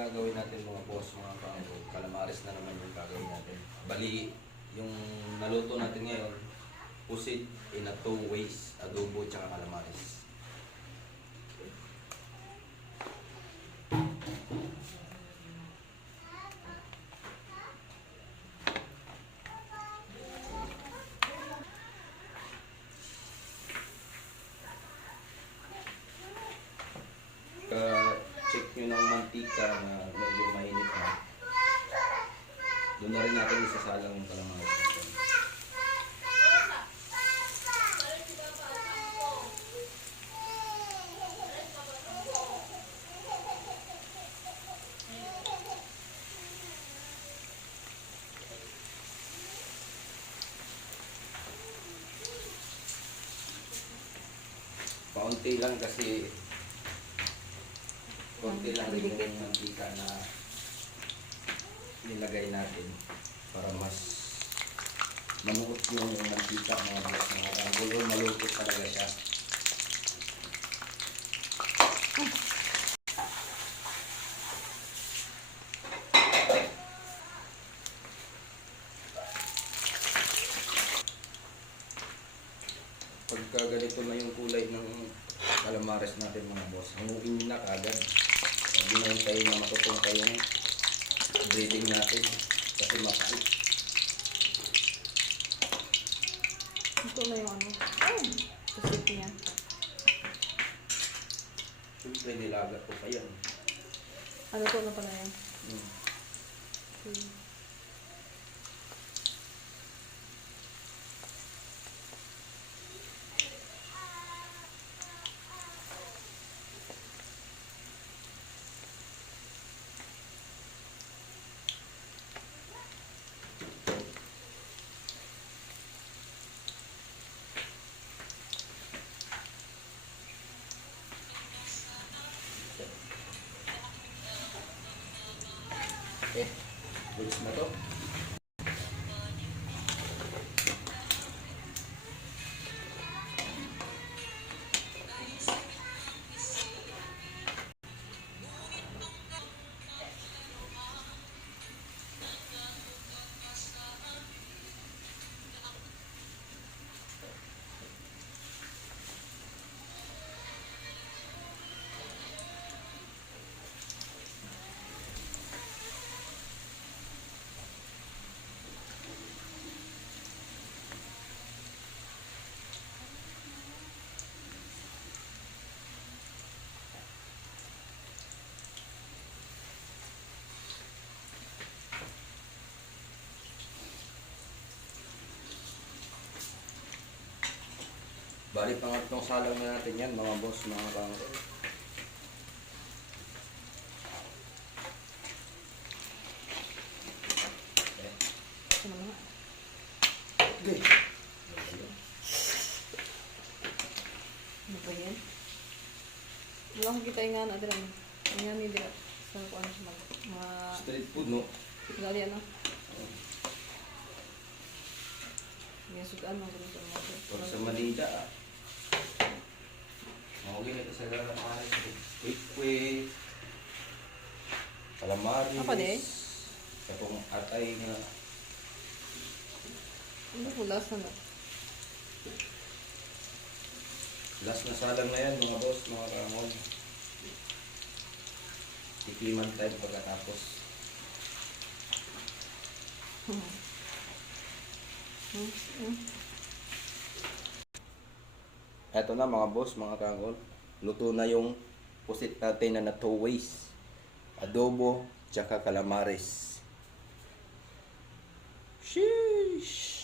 gagawin natin mga boss, mga calamares na naman yung gagawin natin. Bali, yung naluto natin ngayon, pusit in a two ways, adobo tsaka calamares. Check nyo ng mantika na medyo mainit na. Doon na rin natin isasalang yung calamares natin. Paunti lang kasi konti lang rin yung mantika na nilagay natin para mas manuot yung mantika mga boss, mga tanggol. Malupit talaga siya. Pagka ganito na yung kulay ng calamares natin mga boss, hanguin nyo na agad. Hindi na hintayin na matutungkay yung breading natin kasi mapait. Ito na yung ano. Pusit niya. Siyempre nilaga ko pa yan. Ano to na pala yan? Okay. Bilis na to. Bali, pangatlong salang na natin yan mga boss, mga kangkol. Ano nga? Okay. Ano pa yan? Wala akong kita yung nga na dira. Ang yan yung dira. Sa kung ano siya mga... Street food, no? Dali ano? May sudan mo ganun sa mga. Or sa Manila, okay na ito sa calamares. Quick. Calamares. Apa de? Itong atay na. Ano po lasa na? Last na salang na yan mga boss, mga kangkol. Tikliman tayo pagkatapos. Eto na mga boss, mga kangkol. Luto na yung pusit natin na two ways. Adobo, tsaka calamares. Sheesh!